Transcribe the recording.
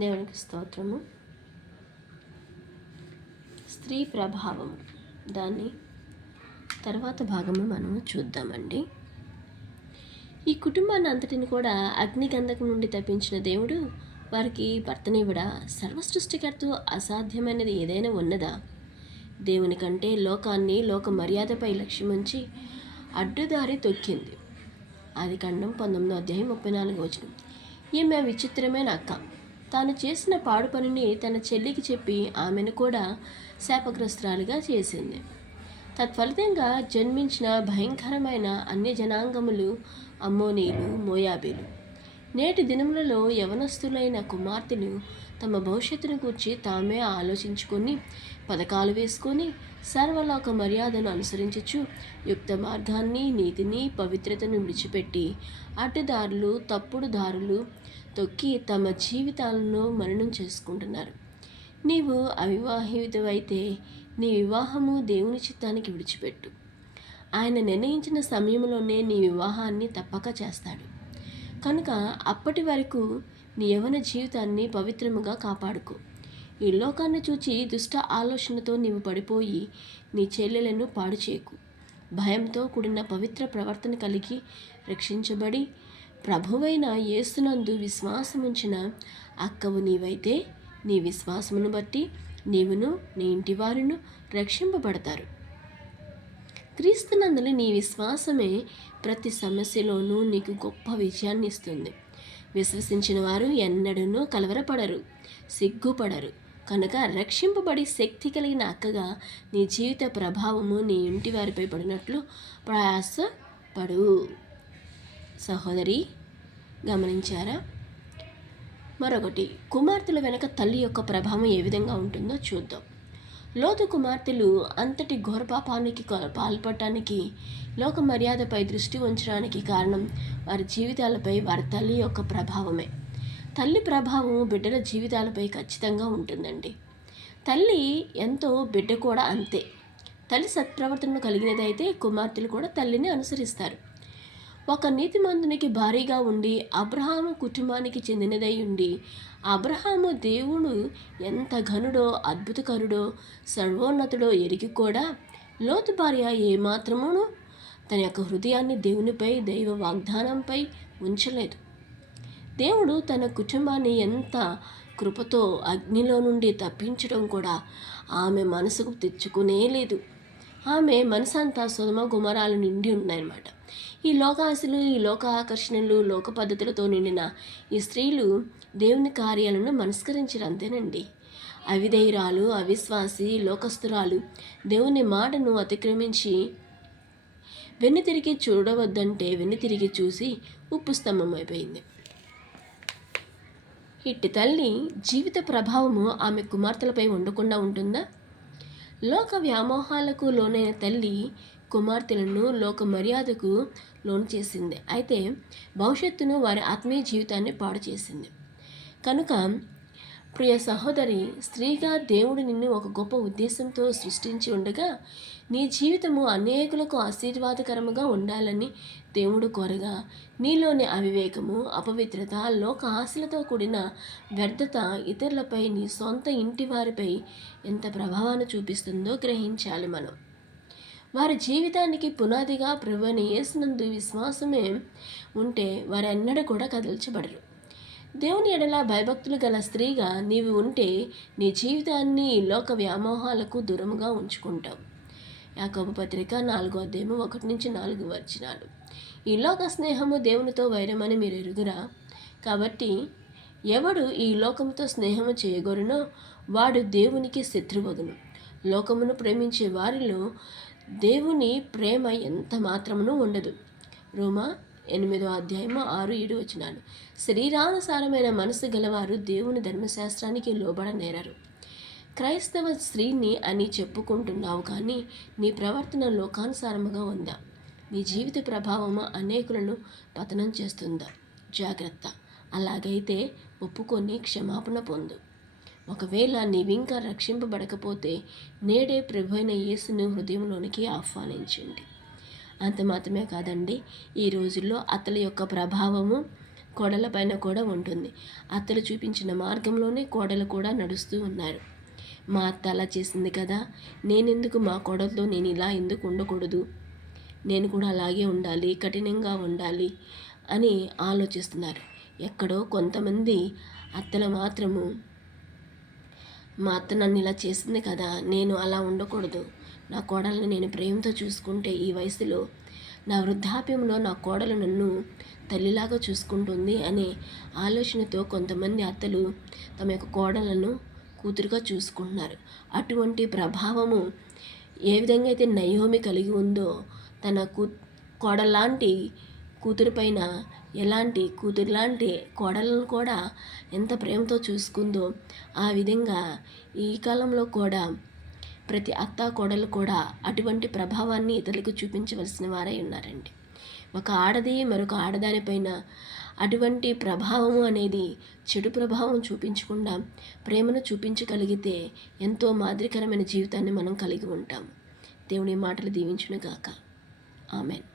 దేవునికి స్తోత్రము. స్త్రీ ప్రభావం, దాని తర్వాత భాగము మనము చూద్దామండి. ఈ కుటుంబాన్ని అంతటిని కూడా అగ్నిగంధకం నుండి తప్పించిన దేవుడు వారికి భర్తనివ్వడా? సర్వ సృష్టికర్త అసాధ్యమైనది ఏదైనా ఉన్నదా? దేవుని కంటే లోకాన్ని, లోక మర్యాదపై లక్ష్యముంచి అడ్డుదారి తొక్కింది. ఆదికాండం 19:34. ఈమె విచిత్రమైన అక్క. తాను చేసిన పాడు పనిని తన చెల్లికి చెప్పి ఆమెను కూడా శాపగ్రస్తురాలిగా చేసింది. తత్ఫలితంగా జన్మించిన భయంకరమైన అన్యజనాంగములు అమ్మోనీలు, మోయాబీలు. నేటి దినములలో యవనస్తులైన కుమార్తెలు తమ భవిష్యత్తును గూర్చి తామే ఆలోచించుకొని పథకాలు వేసుకొని సర్వలోక మర్యాదను అనుసరించచ్చు యుక్త మార్గాన్ని, నీతిని, పవిత్రతను విడిచిపెట్టి అడ్డదారులు, తప్పుడు దారులు తొక్కి తమ జీవితాలను మరణం చేసుకుంటున్నారు. నీవు అవివాహితువైతే నీ వివాహము దేవుని చిత్తానికి విడిచిపెట్టు. ఆయన నిర్ణయించిన సమయంలోనే నీ వివాహాన్ని తప్పక చేస్తాడు. కనుక అప్పటి వరకు నీ యవ్వన జీవితాన్ని పవిత్రముగా కాపాడుకో. ఈ లోకాన్ని చూచి దుష్ట ఆలోచనతో నీవు పడిపోయి నీ చెల్లెలను పాడు చేయకు. భయంతో కూడిన పవిత్ర ప్రవర్తన కలిగి రక్షించబడి ప్రభువైన యేసునందు విశ్వాసముంచిన అక్కవు నీవైతే నీ విశ్వాసమును బట్టి నీవును నీ ఇంటి వారును రక్షింపబడతారు. క్రీస్తునందుల నీ విశ్వాసమే ప్రతి సమస్యలోనూ నీకు గొప్ప విజయాన్ని ఇస్తుంది. విశ్వసించిన వారు ఎన్నడూనూ కలవరపడరు, సిగ్గుపడరు. కనుక రక్షింపబడి శక్తి కలిగిన అక్కగా నీ జీవిత ప్రభావము నీ ఇంటి వారిపై పడినట్లు ప్రయాసపడు. సహోదరి, గమనించారా? మరొకటి, కుమార్తెల వెనక తల్లి యొక్క ప్రభావం ఏ విధంగా ఉంటుందో చూద్దాం. లోతు కుమార్తెలు అంతటి ఘోరపాపానికి పాల్పడటానికి, లోక మర్యాదపై దృష్టి ఉంచడానికి కారణం వారి జీవితాలపై వారి తల్లి యొక్క ప్రభావమే. తల్లి ప్రభావం బిడ్డల జీవితాలపై ఖచ్చితంగా ఉంటుందండి. తల్లి ఎంతో, బిడ్డ కూడా అంతే. తల్లి సత్ప్రవర్తనను కలిగినదైతే కుమార్తెలు కూడా తల్లిని అనుసరిస్తారు. ఒక నీతిమంతునికి భారీగా ఉండి అబ్రహాము కుటుంబానికి చెందినదై ఉండి అబ్రహాము దేవుడు ఎంత ఘనుడో, అద్భుతకరుడో, సర్వోన్నతుడో ఎరిగి కూడా లోతు భార్య ఏమాత్రమును తన యొక్క హృదయాన్ని దేవునిపై, దైవ వాగ్దానంపై ఉంచలేదు. దేవుడు తన కుటుంబాన్ని ఎంత కృపతో అగ్నిలో నుండి తప్పించడం కూడా ఆమె మనసుకు తెచ్చుకునే లేదు. ఆమె మనసంతా సొదొమ గుమరాలు నిండి ఉన్నాయన్నమాట. ఈ లోకాశలు, ఈ లోక ఆకర్షణలు, లోక పద్ధతులతో నిండిన ఈ స్త్రీలు దేవుని కార్యాలను మనస్కరించరు, అంతేనండి. అవిధేయురాలు, అవిశ్వాసి, లోకస్తురాలు, దేవుని మాటను అతిక్రమించి వెన్నుతిరిగి చూడవద్దంటే వెన్నుతిరిగి చూసి ఉప్పు స్తంభం అయిపోయింది. ఇట్టి తల్లి జీవిత ప్రభావము ఆమె కుమార్తెలపై ఉండకుండా ఉంటుందా? లోక వ్యామోహాలకు లోనైన తల్లి కుమార్తెలను లోక మర్యాదకు లోను చేసింది. అయితే భవిష్యత్తును, వారి ఆత్మీయ జీవితాన్ని పాడు చేసింది. కనుక ప్రియ సహోదరి, స్త్రీగా దేవుడు నిన్ను ఒక గొప్ప ఉద్దేశంతో సృష్టించి ఉండగా నీ జీవితము అనేకులకు ఆశీర్వాదకరముగా ఉండాలని దేవుడు కోరగా నీలోని అవివేకము, అపవిత్రత, లోక ఆశలతో కూడిన వ్యర్థత ఇతరులపై, నీ సొంత ఇంటి వారిపై ఎంత ప్రభావాన్ని చూపిస్తుందో గ్రహించాలి మనం. వారి జీవితానికి పునాదిగా ప్రభువైన యేసునందు విశ్వాసమే ఉంటే వారు ఎన్నడూ కూడా కదల్చబడరు. దేవుని ఎడల భయభక్తులు గల స్త్రీగా నీవు ఉంటే నీ జీవితాన్ని లోక వ్యామోహాలకు దూరముగా ఉంచుకుంటావు. యాకోబు పత్రిక 4:1-4 ఈ లోక స్నేహము దేవునితో వైరమని మీరు ఎరుగురా. కాబట్టి ఎవడు ఈ లోకముతో స్నేహము చేయగోరునో వాడు దేవునికి శత్రువగును. లోకమును ప్రేమించే వారిలో దేవుని ప్రేమ ఎంత మాత్రమును ఉండదు. రోమా 8:6-7 శరీరానుసారమైన మనసు గలవారు దేవుని ధర్మశాస్త్రానికి లోబడనేరరు. క్రైస్తవ స్త్రీని అని చెప్పుకుంటున్నావు, కానీ నీ ప్రవర్తన లోకానుసారముగా ఉందా? నీ జీవిత ప్రభావము అనేకులను పతనం చేస్తుందా? జాగ్రత్త. అలాగైతే ఒప్పుకొని క్షమాపణ పొందు. ఒకవేళ నీవింకా రక్షింపబడకపోతే నేడే ప్రభువైన యేసును హృదయంలోనికి ఆహ్వానించండి. అంత మాత్రమే కాదండి, ఈ రోజుల్లో అతల యొక్క ప్రభావము కోడళ్ళ పైన కూడా ఉంటుంది. అత్తలు చూపించిన మార్గంలోనే కోడలు కూడా నడుస్తూ ఉన్నారు. మా అత్త అలా చేసింది కదా, నేనెందుకు మా కోడలతో నేను ఇలా ఎందుకు ఉండకూడదు, నేను కూడా అలాగే ఉండాలి, కఠినంగా ఉండాలి అని ఆలోచిస్తున్నారు. ఎక్కడో కొంతమంది అత్తలు మాత్రము మా అత్త నన్ను ఇలా చేసింది కదా, నేను అలా ఉండకూడదు, నా కోడల్ని నేను ప్రేమతో చూసుకుంటే ఈ వయసులో నా వృద్ధాప్యంలో నా కోడలు నన్ను తల్లిలాగా చూసుకుంటుంది అనే ఆలోచనతో కొంతమంది అత్తలు తమ యొక్క కోడలను కూతురుగా చూసుకుంటున్నారు. అటువంటి ప్రభావము ఏ విధంగా అయితే నయోమి కలిగి ఉందో, తన కోడల్లాంటి కూతురు పైన ఎలాంటి కూతురులాంటి కోడలను కూడా ఎంత ప్రేమతో చూసుకుందో, ఆ విధంగా ఈ కాలంలో కూడా ప్రతి అత్త కోడలు కూడా అటువంటి ప్రభావాన్ని ఇతరులకు చూపించవలసిన వారై ఉన్నారండి. ఒక ఆడది మరొక ఆడదానిపైన అటువంటి ప్రభావము అనేది చెడు ప్రభావం చూపించకుండా ప్రేమను చూపించగలిగితే ఎంతో మాదిరికరమైన జీవితాన్ని మనం కలిగి ఉంటాం. దేవుని మాటలు దీవించును గాక. ఆమెన్.